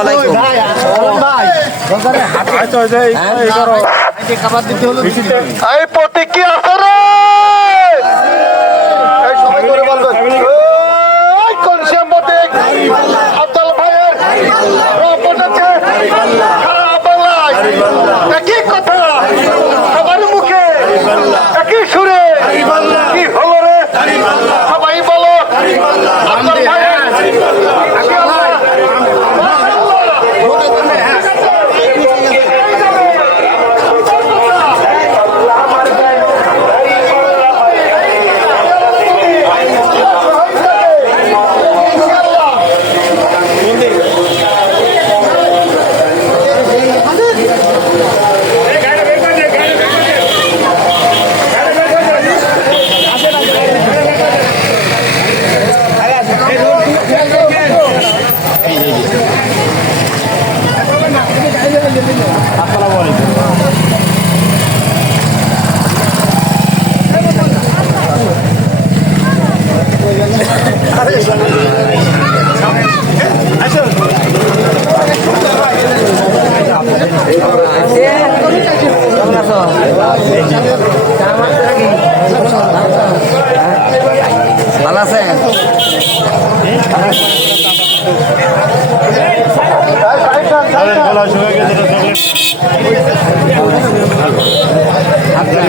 আলাইকুম এই প্রতিক্রিয়া আপনার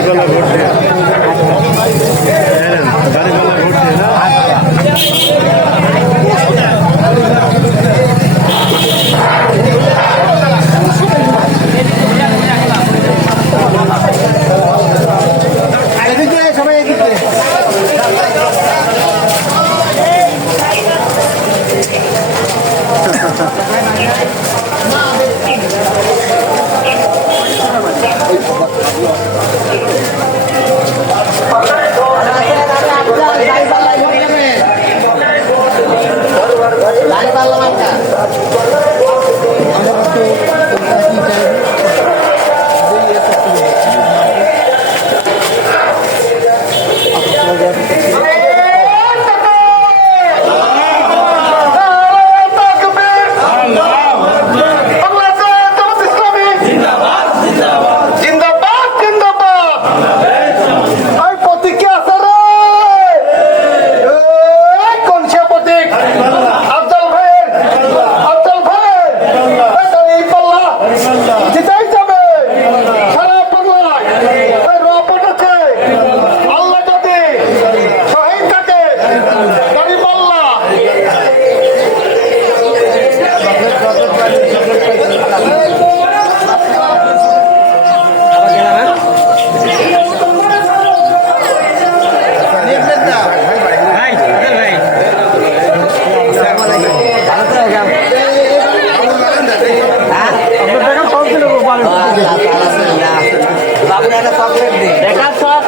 দেখা সব।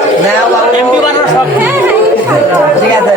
এমপি বানানোর সব। হ্যাঁ, হ্যাঁ, ঠিক আছে।